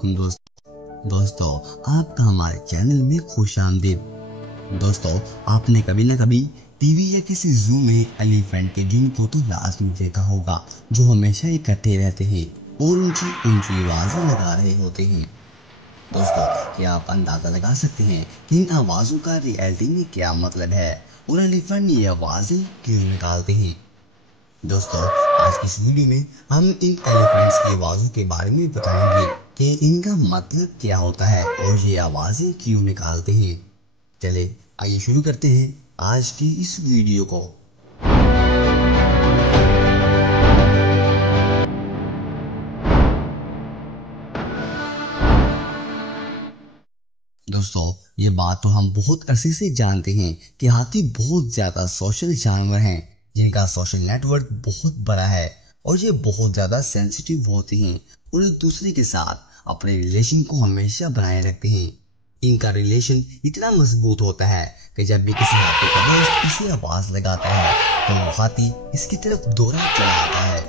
दोस्तों आपका हमारे चैनल में खुश आमदीद। दोस्तों आपने कभी न कभी टीवी या किसी जू में एलिफेंट के झुंड को तो लाजमी देखा होगा, जो हमेशा इकट्ठे रहते हैं और ऊंची ऊंची आवाजें लगा रहे होते हैं। दोस्तों क्या आप अंदाजा लगा सकते हैं कि इन आवाजों का रियलिटी में क्या मतलब है और एलिफेंट ये आवाजें क्यों निकालते हैं? दोस्तों आज की इस वीडियो में हम इन एलिफेंट्स की आवाज़ों के बारे में बताएंगे कि इनका मतलब क्या होता है और ये आवाज़ें क्यों निकालते हैं। चले आइए शुरू करते हैं आज की इस वीडियो को। दोस्तों ये बात तो हम बहुत अरसे से जानते हैं कि हाथी बहुत ज़्यादा सोशल जानवर हैं, जिनका सोशल नेटवर्क बहुत बड़ा है और ये बहुत ज़्यादा सेंसिटिव होते हैं और एक दूसरे के साथ अपने रिलेशन को हमेशा बनाए रखते हैं। इनका रिलेशन इतना मजबूत होता है कि जब भी किसी हाथी का दोस्त इसे आवाज़ लगाता है तो वो हाथी इसकी तरफ दौड़ा चला आता है।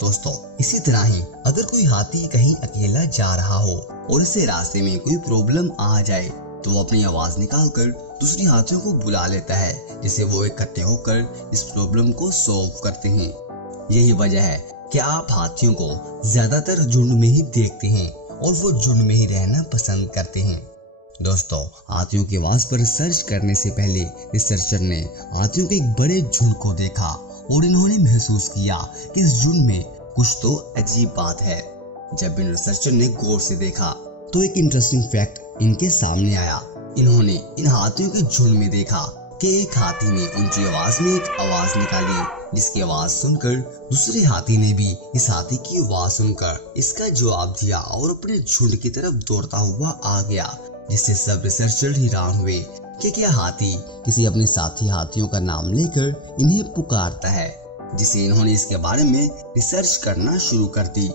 दोस्तों इसी तरह ही अगर कोई हाथी कहीं अकेला जा रहा हो और इसे रास्ते में कोई प्रॉब्लम आ जाए तो वो अपनी आवाज निकालकर दूसरी हाथियों को बुला लेता है, जिससे वो इकट्ठे होकर इस प्रॉब्लम को सॉल्व करते हैं। यही वजह है कि आप हाथियों को ज्यादातर झुंड में ही देखते हैं और वो झुंड में ही रहना पसंद करते हैं। दोस्तों हाथियों की आवाज पर सर्च करने से पहले रिसर्चर ने हाथियों के एक बड़े झुंड को देखा और इन्होंने महसूस किया कि इस झुंड में कुछ तो अजीब बात है। जब इन रिसर्चर ने गौर से देखा तो एक इंटरेस्टिंग फैक्ट इनके सामने आया। इन्होंने इन हाथियों के झुंड में देखा कि एक हाथी ने ऊंची आवाज में एक आवाज निकाली, जिसकी आवाज सुनकर दूसरे हाथी ने भी इस हाथी की आवाज सुनकर इसका जवाब दिया और अपने झुंड की तरफ दौड़ता हुआ आ गया, जिससे सब रिसर्चर हैरान हुए कि क्या हाथी किसी अपने साथी हाथियों का नाम लेकर इन्हें पुकारता है, जिसे इन्होंने इसके बारे में रिसर्च करना शुरू कर दी।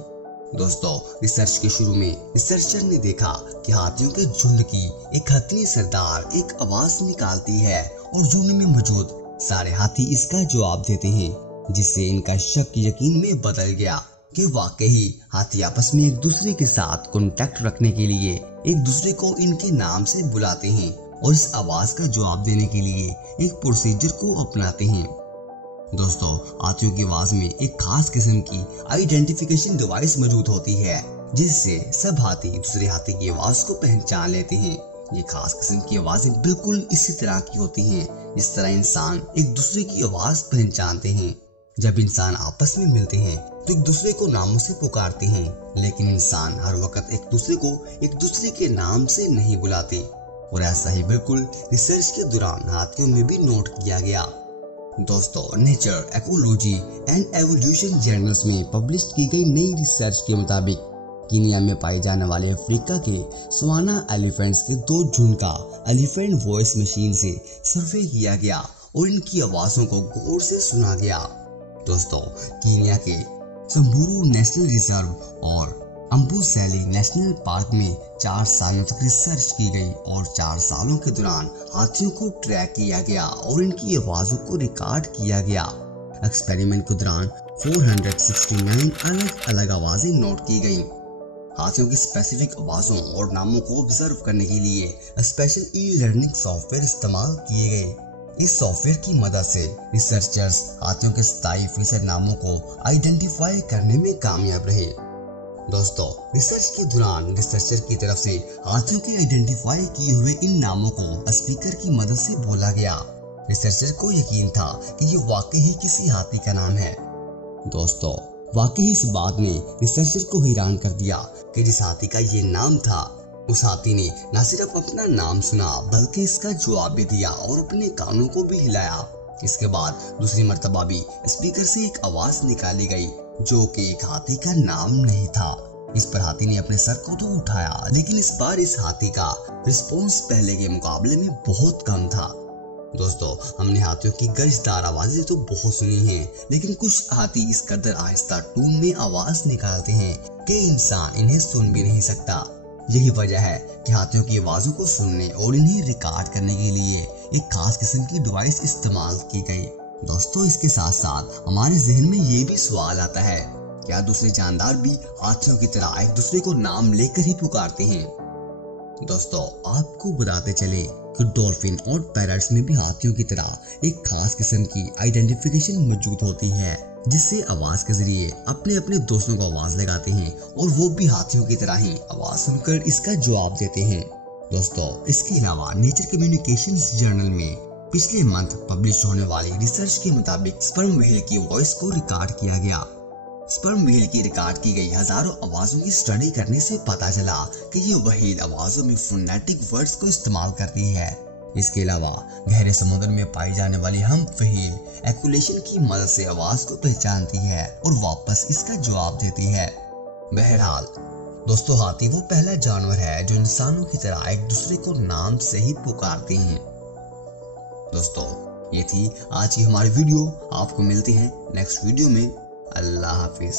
दोस्तों रिसर्च के शुरू में रिसर्चर ने देखा कि हाथियों के झुंड की एक हथनी सरदार एक आवाज निकालती है और झुंड में मौजूद सारे हाथी इसका जवाब देते हैं, जिससे इनका शक यकीन में बदल गया कि वाकई हाथी आपस में एक दूसरे के साथ कांटेक्ट रखने के लिए एक दूसरे को इनके नाम से बुलाते हैं और इस आवाज का जवाब देने के लिए एक प्रोसीजर को अपनाते हैं। दोस्तों हाथियों की आवाज में एक खास किस्म की आइडेंटिफिकेशन डिवाइस मौजूद होती है, जिससे सब हाथी दूसरे हाथी की आवाज को पहचान लेते हैं। ये खास किस्म की आवाजें बिल्कुल इसी तरह की होती हैं जिस तरह इंसान एक दूसरे की आवाज पहचानते हैं। जब इंसान आपस में मिलते हैं तो एक दूसरे को नामों से पुकारते हैं, लेकिन इंसान हर वक्त एक दूसरे को एक दूसरे के नाम से नहीं बुलाते, और ऐसा ही बिल्कुल रिसर्च के दौरान हाथियों में भी नोट किया गया। दोस्तों nature, ecology and evolution journals में पब्लिश की गई नई रिसर्च के मुताबिक कीनिया में पाए जाने वाले अफ्रीका के सवाना एलिफेंट्स के दो झुंड का एलिफेंट वॉइस मशीन से सर्वे किया गया और इनकी आवाजों को गौर से सुना गया। दोस्तों कीनिया के संबूरू नेशनल रिजर्व और अम्बुसेली नेशनल पार्क में 4 सालों तक रिसर्च की गई और 4 सालों के दौरान हाथियों को ट्रैक किया गया और इनकी आवाजों को रिकॉर्ड किया गया। एक्सपेरिमेंट के दौरान 469 अलग अलग आवाजें नोट की गईं। हाथियों की स्पेसिफिक आवाजों और नामों को ऑब्जर्व करने के लिए स्पेशल ई लर्निंग सॉफ्टवेयर इस्तेमाल किए गए। इस सॉफ्टवेयर की मदद से रिसर्चर्स हाथियों के 27% नामों को आइडेंटिफाई करने में कामयाब रहे। दोस्तों रिसर्च के दौरान रिसर्चर की तरफ से हाथियों के आइडेंटिफाई किए हुए इन नामों को स्पीकर की मदद से बोला गया। रिसर्चर को यकीन था कि ये वाकई ही किसी हाथी का नाम है। दोस्तों वाकई इस बात ने रिसर्चर को हैरान कर दिया कि जिस हाथी का ये नाम था उस हाथी ने न सिर्फ अपना नाम सुना बल्कि इसका जवाब भी दिया और अपने कानों को भी हिलाया। इसके बाद दूसरी मर्तबा भी स्पीकर से एक आवाज निकाली गई जो कि एक हाथी का नाम नहीं था। इस पर हाथी ने अपने सर को तो उठाया, लेकिन इस बार इस हाथी का रिस्पॉन्स पहले के मुकाबले में बहुत कम था। दोस्तों हमने हाथियों की गर्जदार आवाजें तो बहुत सुनी हैं, लेकिन कुछ हाथी इस कदर आहिस्ता टोन में आवाज निकालते हैं कि इंसान इन्हें सुन भी नहीं सकता। यही वजह है कि हाथियों की आवाजों को सुनने और इन्हें रिकॉर्ड करने के लिए एक खास किस्म की डिवाइस इस्तेमाल की गई। दोस्तों इसके साथ साथ हमारे जहन में ये भी सवाल आता है क्या दूसरे जानदार भी हाथियों की तरह एक दूसरे को नाम लेकर ही पुकारते हैं? दोस्तों, आपको बताते चले कि डॉल्फिन और पैरट्स में भी हाथियों की तरह एक खास किस्म की आइडेंटिफिकेशन मौजूद होती है, जिससे आवाज के जरिए अपने अपने दोस्तों को आवाज लगाते हैं और वो भी हाथियों की तरह ही आवाज सुनकर इसका जवाब देते हैं। दोस्तों, इसके अलावा नेचर कम्युनिकेशन जर्नल में पिछले मंथ पब्लिश होने वाली रिसर्च के मुताबिक स्पर्म व्हेल की वॉइस को रिकॉर्ड किया गया। स्पर्म व्हेल की रिकॉर्ड की गई हजारों आवाजों की स्टडी करने से पता चला कि ये व्हेल आवाजों में फोनेटिक वर्ड्स को इस्तेमाल करती है। इसके अलावा गहरे समुद्र में पाई जाने वाली हम्प व्हेल एक्युलेशन की मदद से आवाज को पहचानती है और वापस इसका जवाब देती है। बहरहाल दोस्तों, हाथी वो पहला जानवर है जो इंसानों की तरह एक दूसरे को नाम से ही पुकारते हैं। दोस्तों, ये थी आज की हमारी वीडियो। आपको मिलते हैं नेक्स्ट वीडियो में। अल्लाह हाफिज।